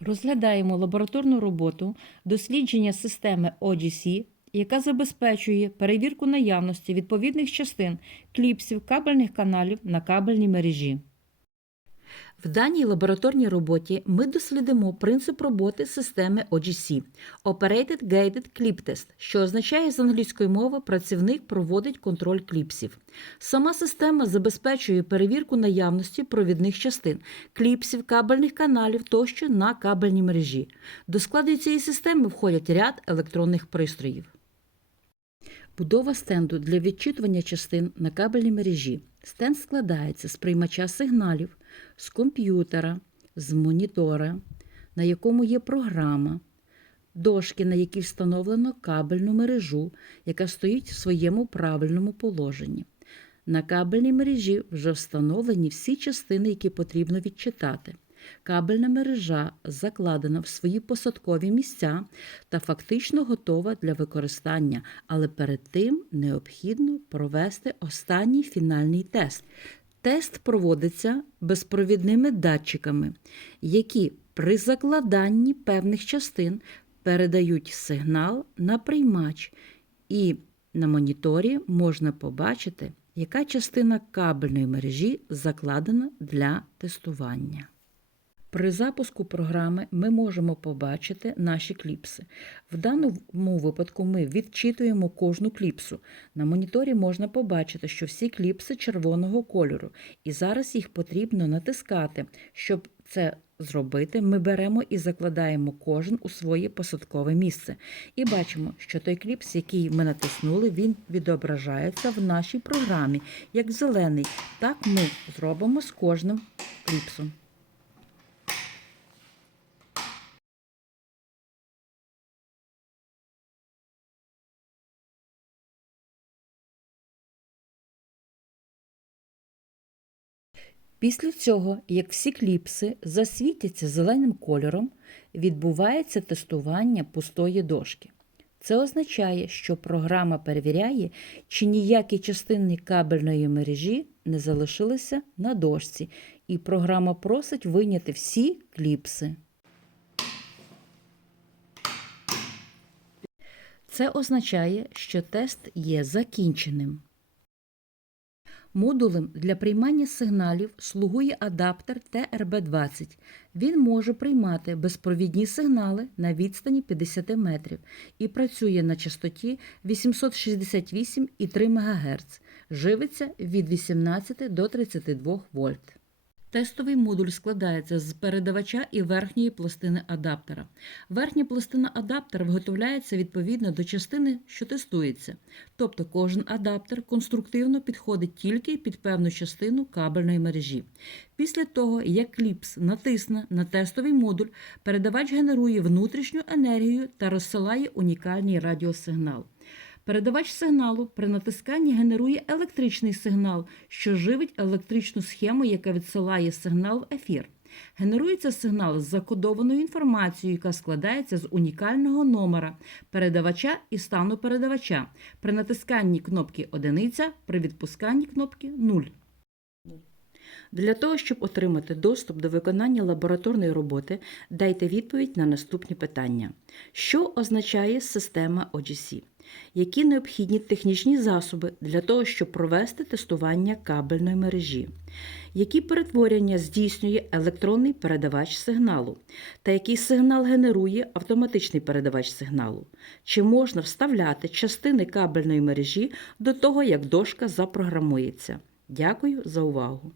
Розглядаємо лабораторну роботу дослідження системи OGC, яка забезпечує перевірку наявності відповідних частин кліпсів кабельних каналів на кабельній мережі. В даній лабораторній роботі ми дослідимо принцип роботи системи OGC – Operated Guided Clip Test, що означає з англійської мови працівник проводить контроль кліпсів. Сама система забезпечує перевірку наявності провідних частин, кліпсів, кабельних каналів тощо на кабельній мережі. До складу цієї системи входять ряд електронних пристроїв. Будова стенду для відчитування частин на кабельній мережі. Стенд складається з приймача сигналів, з комп'ютера, з монітора, на якому є програма, дошки, на якій встановлено кабельну мережу, яка стоїть в своєму правильному положенні. На кабельній мережі вже встановлені всі частини, які потрібно відчитати. Кабельна мережа закладена в свої посадкові місця та фактично готова для використання, але перед тим необхідно провести останній фінальний тест. Тест проводиться безпровідними датчиками, які при закладанні певних частин передають сигнал на приймач, і на моніторі можна побачити, яка частина кабельної мережі закладена для тестування. При запуску програми ми можемо побачити наші кліпси. В даному випадку ми відчитуємо кожну кліпсу. На моніторі можна побачити, що всі кліпси червоного кольору, і зараз їх потрібно натискати. Щоб це зробити, ми беремо і закладаємо кожен у своє посадкове місце. І бачимо, що той кліпс, який ми натиснули, він відображається в нашій програмі як зелений. Так ми зробимо з кожним кліпсом. Після цього, як всі кліпси засвітяться зеленим кольором, відбувається тестування пустої дошки. Це означає, що програма перевіряє, чи ніякі частини кабельної мережі не залишилися на дошці, і програма просить вийняти всі кліпси. Це означає, що тест є закінченим. Модулем для приймання сигналів слугує адаптер TRB20. Він може приймати безпровідні сигнали на відстані 50 метрів і працює на частоті 868,3 МГц. Живиться від 18 до 32 вольт. Тестовий модуль складається з передавача і верхньої пластини адаптера. Верхня пластина адаптера виготовляється відповідно до частини, що тестується. Тобто кожен адаптер конструктивно підходить тільки під певну частину кабельної мережі. Після того, як кліпс натисне на тестовий модуль, передавач генерує внутрішню енергію та розсилає унікальний радіосигнал. Передавач сигналу при натисканні генерує електричний сигнал, що живить електричну схему, яка відсилає сигнал в ефір. Генерується сигнал з закодованою інформацією, яка складається з унікального номера передавача і стану передавача при натисканні кнопки одиниця, при відпусканні кнопки 0. Для того, щоб отримати доступ до виконання лабораторної роботи, дайте відповідь на наступні питання: що означає система OGC? Які необхідні технічні засоби для того, щоб провести тестування кабельної мережі? Які перетворення здійснює електронний передавач сигналу? Та який сигнал генерує автоматичний передавач сигналу? Чи можна вставляти частини кабельної мережі до того, як дошка запрограмується? Дякую за увагу!